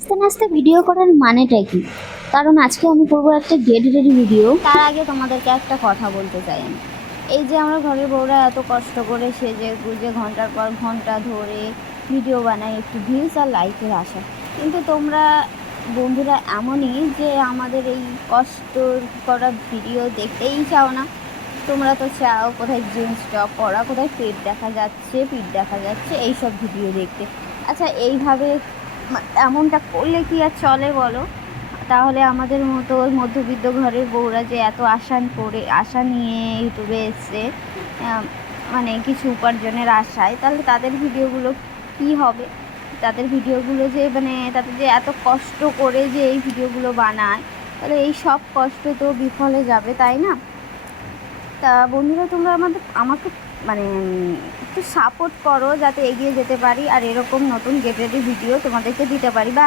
নাচতে নাচতে ভিডিও করার মানেটা কি? কারণ আজকে আমি করবো একটা গেট রেডি ভিডিও। তার আগে তোমাদেরকে একটা কথা বলতে চাই আমি। এই যে আমরা ঘরের বউরা এত কষ্ট করে সেজে গুজে ঘন্টার পর ঘন্টা ধরে ভিডিও বানাই একটু ভিউজ আর লাইকের আশা, কিন্তু তোমরা বন্ধুরা এমনই যে আমাদের এই কষ্ট করা ভিডিও দেখতেই চাও না। তোমরা তো চাও কোথায় জিন্স টপ পরা, কোথায় পেট দেখা যাচ্ছে পিঠ দেখা যাচ্ছে এইসব ভিডিও দেখতে। আচ্ছা, এইভাবে এমনটা করলে কি আর চলে বলো? তাহলে আমাদের মতো মধ্যবিত্ত ঘরের বউরা যে এত আশা নিয়ে ইউটিউবে এসছে, মানে কিছু উপার্জনের আশায়, তাহলে তাদের ভিডিওগুলো কি হবে? তাদের ভিডিওগুলো যে তাদের যে এত কষ্ট করে যে এই ভিডিওগুলো বানায়, তাহলে এই সব কষ্ট তো বিফলে যাবে, তাই না? তা বন্ধুরা, তোমরা আমাকে একটু সাপোর্ট করো যাতে এগিয়ে যেতে পারি আর এরকম নতুন গেট রেডি ভিডিও তোমাদেরকে দিতে পারি, বা